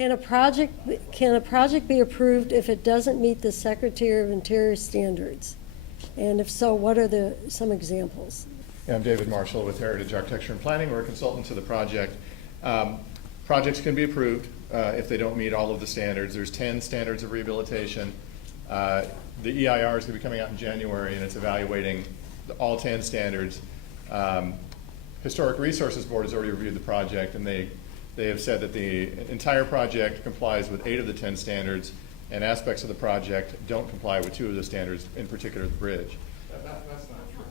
Can a project be approved if it doesn't meet the Secretary of Interior standards? And if so, what are some examples? Yeah, I'm David Marshall with Heritage Architecture and Planning. We're a consultant to the project. Projects can be approved if they don't meet all of the standards. There's 10 standards of rehabilitation. The EIR is going to be coming out in January, and it's evaluating all 10 standards. Historic Resources Board has already reviewed the project, and they have said that the entire project complies with 8 of the 10 standards, and aspects of the project don't comply with 2 of the standards, in particular the bridge. That's not true.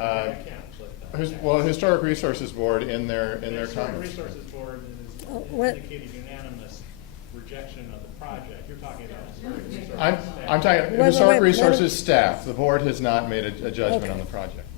I can't flip that. Well, Historic Resources Board in their Historic comments. Resources Board what- has indicated unanimous rejection of the project. You're talking about Historic Resources. I'm talking Wait, Historic wait, Resources staff. The board has not made a judgment Okay. on the project.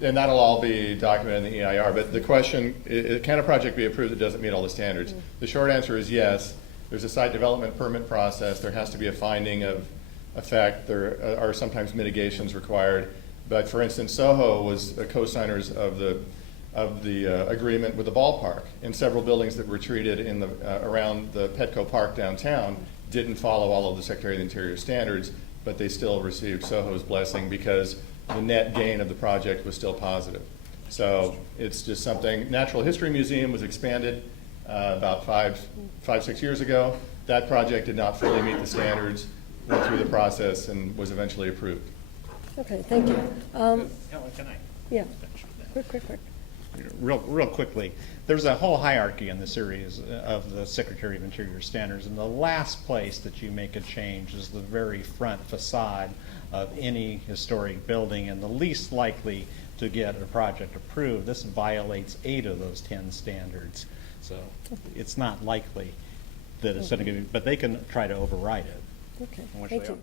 And that'll all be documented in the EIR. But the question, can a project be approved that doesn't meet all the standards? The short answer is yes. There's a site development permit process. There has to be a finding of effect. There are sometimes mitigations required. But for instance, SOHO was co-signers of the agreement with the ballpark, and several buildings that were treated in around the Petco Park downtown didn't follow all of the Secretary of the Interior standards, but they still received SOHO's blessing because the net gain of the project was still positive. So it's just something. Natural History Museum was expanded about 5-6 years ago. That project did not fully meet the standards, went through the process, and was eventually approved. Okay, thank you. Helen, can I Yeah, finish with that? quick. Real quickly, there's a whole hierarchy in the series of the Secretary of Interior standards, and the last place that you make a change is the very front facade of any historic building, and the least likely to get a project approved. This violates 8 of those 10 standards, so it's not likely that it's going to be, but they can try to override it. Okay, Which thank they you. are.